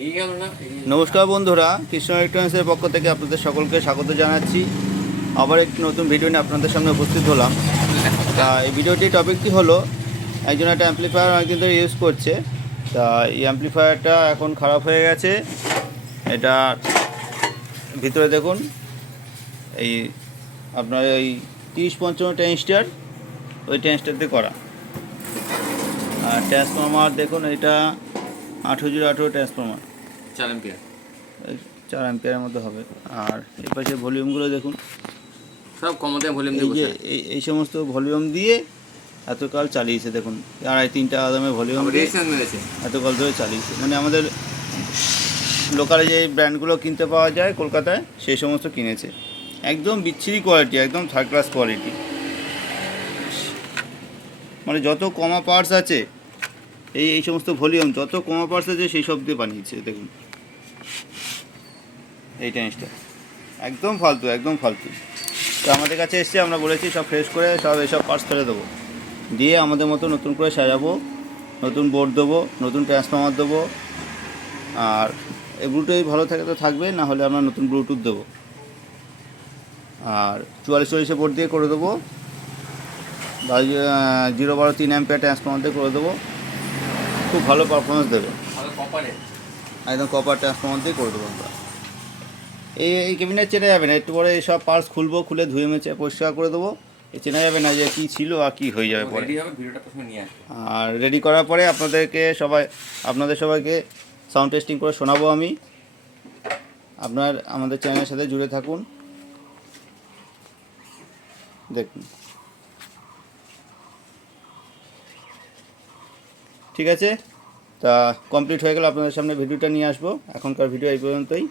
নমস্কার বন্ধুরা, কৃষ্ণ ইলেকট্রনিক্সের পক্ষ থেকে আপনাদের সকলকে স্বাগত জানাচ্ছি। আবার একটি নতুন ভিডিও নিয়ে আপনাদের সামনে উপস্থিত হলাম। তা এই ভিডিওটির টপিকটি হলো, একজন একটা অ্যাম্পলিফায়ার অনেকদিন ধরে ইউজ করছে। তা এই অ্যাম্পলিফায়ারটা এখন খারাপ হয়ে গেছে। এটা ভিতরে দেখুন, এই আপনার ওই 30-55 ট্রানজিস্টার, ওই ট্রানজিস্টার দিয়ে করা। আর ট্রান্সফরমার দেখুন, এটা 808 ট্রান্সফরমার, 4 অ্যাম্পিয়ারের মতো হবে। আর এই পাশে ভলিউমগুলো দেখুন, সব কমতে ভলিউম এই যে এই সমস্ত ভলিউম দিয়ে এতকাল চালিয়েছে। দেখুন, 2.5-3টা দামের ভলিউম দিয়ে এতকাল ধরে চালিয়েছে। মানে আমাদের লোকালে যে ব্র্যান্ডগুলো কিনতে পাওয়া যায় কলকাতায়, সেই সমস্ত কিনেছে। একদম বিচ্ছিরি কোয়ালিটি, একদম থার্ড ক্লাস কোয়ালিটি। মানে যত কমা পার্টস আছে, এই সমস্ত ভলিউম যত কমা পার্টস আছে সেই সব দিয়ে বানিয়েছে। দেখুন এই জিনিসটা একদম ফালতু, একদম ফালতু। তো আমাদের কাছে এসছে, আমরা বলেছি সব ফ্রেশ করে সব এসব পার্টস ফেলে দেবো, দিয়ে আমাদের মতো নতুন করে সাজাবো, নতুন বোর্ড দেবো, নতুন ট্রান্সফর্মার দেবো। আর এই ব্লুটুথ ভালো থাকে তো থাকবে, না হলে আমরা নতুন ব্লুটুথ দেবো। আর 4440 বোর্ড দিয়ে করে দেবো, বা 0-12-3 অ্যাম্পিয়ার ট্রান্সফর্মার দিয়ে করে দেবো। খুব ভালো পারফরমেন্স দেবে, একদম কপার ট্রান্সফর্মার দিয়ে করে দেবো আমরা। এই ক্যাবিনেট চেনা যাবে না, একটু পরে এইসব পার্টস খুলবো, খুলে ধুয়ে মেচে পরিষ্কার করে দেবো। চেনা যাবে না যে কী ছিল আর কী হয়ে যাবে পরে। আর রেডি করার পরে আপনাদের সবাইকে সাউন্ড টেস্টিং করে শোনাবো আমি। আমাদের চ্যানেলের সাথে জুড়ে থাকুন, দেখুন। ঠিক আছে, তা কমপ্লিট হয়ে গেল, আপনাদের সামনে ভিডিওটা নিয়ে আসবো। এখনকার ভিডিও এই পর্যন্তই।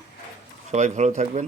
সবাই ভালো থাকবেন।